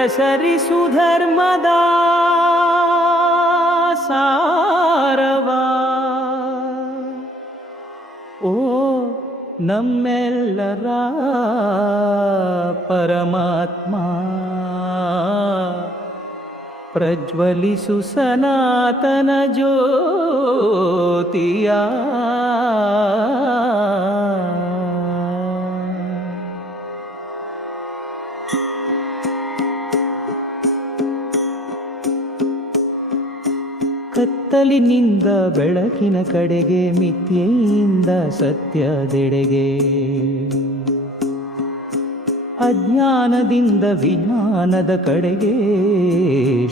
ಪ್ರಸರಿಸು ಧರ್ಮದ ಸಾರವ. ಓ ನಮ್ಮೆಲ್ಲರ ಪರಮಾತ್ಮ, ಪ್ರಜ್ವಲಿಸು ಸನಾತನ ಜ್ಯೋತಿಯ. ಕತ್ತಲಿನಿಂದ ಬೆಳಕಿನ ಕಡೆಗೆ, ಮಿಥ್ಯೆಯಿಂದ ಸತ್ಯದೆಡೆಗೆ, ಅಜ್ಞಾನದಿಂದ ವಿಜ್ಞಾನದ ಕಡೆಗೆ,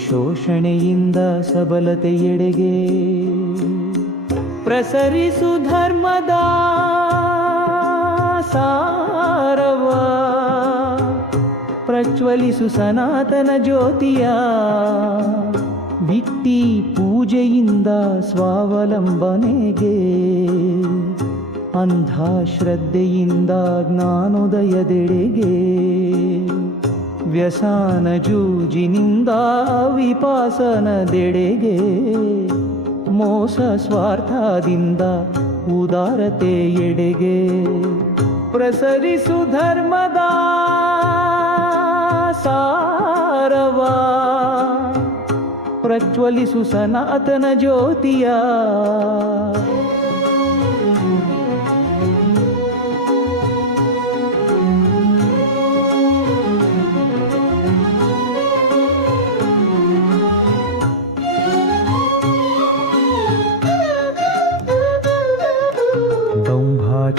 ಶೋಷಣೆಯಿಂದ ಸಬಲತೆಯೆಡೆಗೆ. ಪ್ರಸರಿಸು ಧರ್ಮದ ಸಾರವ, ಪ್ರಜ್ವಲಿಸು ಸನಾತನ ಜ್ಯೋತಿಯ. ಬಿಟ್ಟಿ ಪೂಜೆಯಿಂದ ಸ್ವಾವಲಂಬನೆಗೆ, ಅಂಧಶ್ರದ್ಧೆಯಿಂದ ಜ್ಞಾನೋದಯದೆಡೆಗೆ, ವ್ಯಸನ ಜೂಜಿನಿಂದ ವಿಪಾಸನದೆಡೆಗೆ, ಮೋಸ ಸ್ವಾರ್ಥದಿಂದ ಉದಾರತೆಯೆಡೆಗೆ. ಪ್ರಸರಿಸು ಧರ್ಮದ ಸಾರವ, ಪ್ರಜ್ವಲಿಸು ಸನಾತನ ಜ್ಯೋತಿಯ.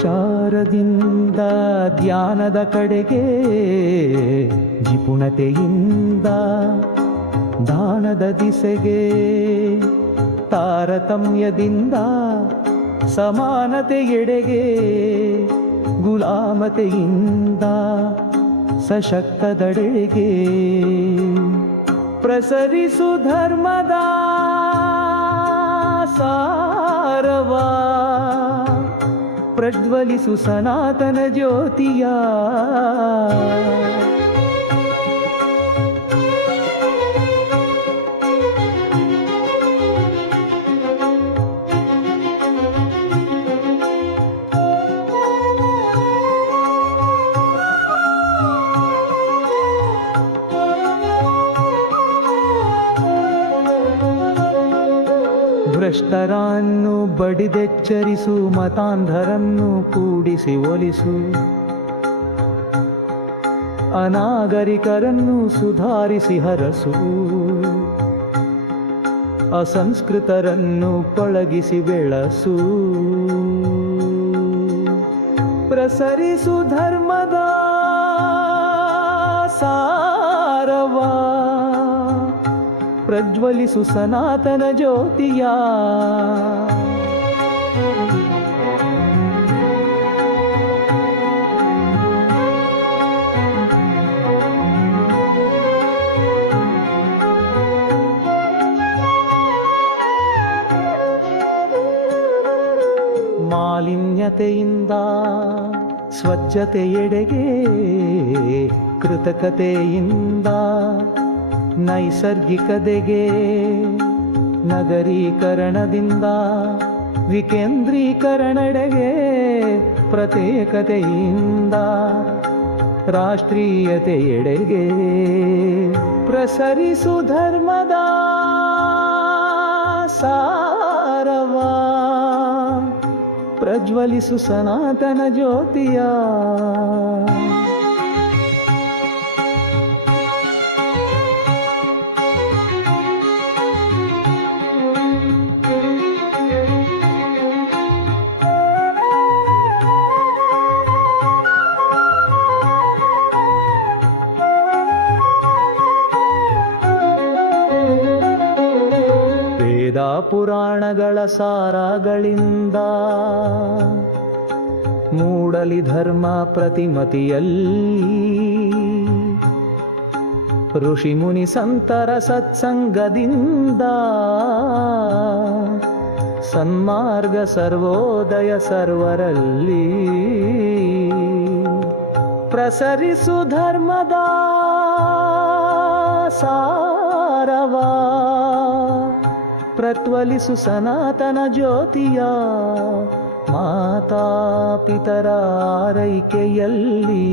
ದಂಭಾಚಾರದಿಂದ ಧ್ಯಾನದ ಕಡೆಗೆ, ಜಿಪುಣತೆಯಿಂದ ದಾನದ ದಿಸೆಗೆ, ತಾರತಮ್ಯದಿಂದ ಸಮಾನತೆಯೆಡೆಗೆ, ಗುಲಾಮತೆಯಿಂದ ಸಶಕ್ತದೆಡೆಗೆ. ಪ್ರಸರಿಸು ಧರ್ಮದ ಸಾರವ, ಪ್ರಜ್ವಲಿಸು ಸನಾತನ ಜ್ಯೋತಿಯ. ಭ್ರಷ್ಟರನ್ನು ಬಡಿದೆಚ್ಚರಿಸು, ಮತಾಂಧರನ್ನು ಕೂಡಿಸಿ ಒಲಿಸು, ಅನಾಗರಿಕರನ್ನು ಸುಧಾರಿಸಿ ಹರಸು, ಅಸಂಸ್ಕೃತರನ್ನು ಪಳಗಿಸಿ ಬೆಳಸು. ಪ್ರಸರಿಸು ಧರ್ಮದ ಸಾರವ, ಪ್ರಜ್ವಲಿಸು ಸನಾತನ ಜ್ಯೋತಿಯ. ಮಾಲಿನ್ಯತೆಯಿಂದ ಸ್ವಚ್ಛತೆಯೆಡೆಗೆ, ಕೃತಕತೆಯಿಂದ ನೈಸರ್ಗಿಕತೆಗೆ, ನಗರೀಕರಣದಿಂದ ವಿಕೇಂದ್ರೀಕರಣೆಡೆಗೆ, ಪ್ರತ್ಯೇಕತೆಯಿಂದ ರಾಷ್ಟ್ರೀಯತೆಯೆಡೆಗೆ. ಪ್ರಸರಿಸು ಧರ್ಮದ ಸಾರವ, ಪ್ರಜ್ವಲಿಸು ಸನಾತನ ಜ್ಯೋತಿಯ. ವೇದ ಪುರಾಣಗಳ ಸಾರಗಳಿಂದ ಮೂಡಲಿ ಧರ್ಮ ಪ್ರತಿಮತಿಯಲ್ಲಿ, ಋಷಿ ಮುನಿ ಸಂತರ ಸತ್ಸಂಗದಿಂದ ಸನ್ಮಾರ್ಗ ಸರ್ವೋದಯ ಸರ್ವರಲ್ಲಿ. ಪ್ರಸರಿಸು ಧರ್ಮದ ಸಾರವಾ ಪ್ರಜ್ವಲಿಸು ಸನಾತನ ಜ್ಯೋತಿಯ ಮಾತಾ ಪಿತರ ಆರೈಕೆಯಲ್ಲಿ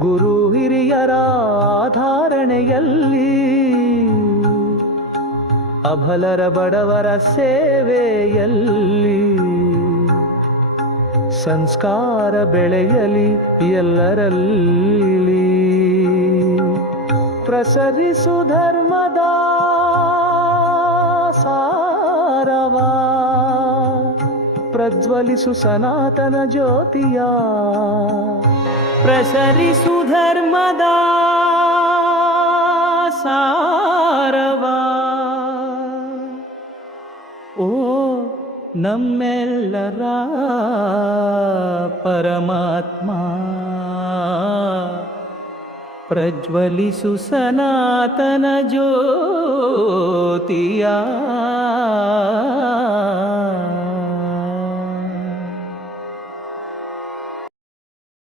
ಗುರು ಹಿರಿಯರ ಆಧಾರಣೆಯಲ್ಲಿ ಅಬಲರ ಬಡವರ ಸೇವೆಯಲ್ಲಿ ಸಂಸ್ಕಾರ ಬೆಳೆಯಲಿ ಎಲ್ಲರಲ್ಲಿ ಪ್ರಸರಿಸು ಧರ್ಮದ ಸಾರವಾ ಪ್ರಜ್ವಲಿಸು ಸನಾತನ ಜ್ಯೋತಿಯ ಪ್ರಸರಿಸು ಧರ್ಮದ ಸಾರವಾ ಓ ನಮ್ಮೆಲ್ಲರ ಪರಮಾತ್ಮ ಪ್ರಜ್ವಲಿಸು ಸನಾತನ ಜ್ಯೋತಿಯ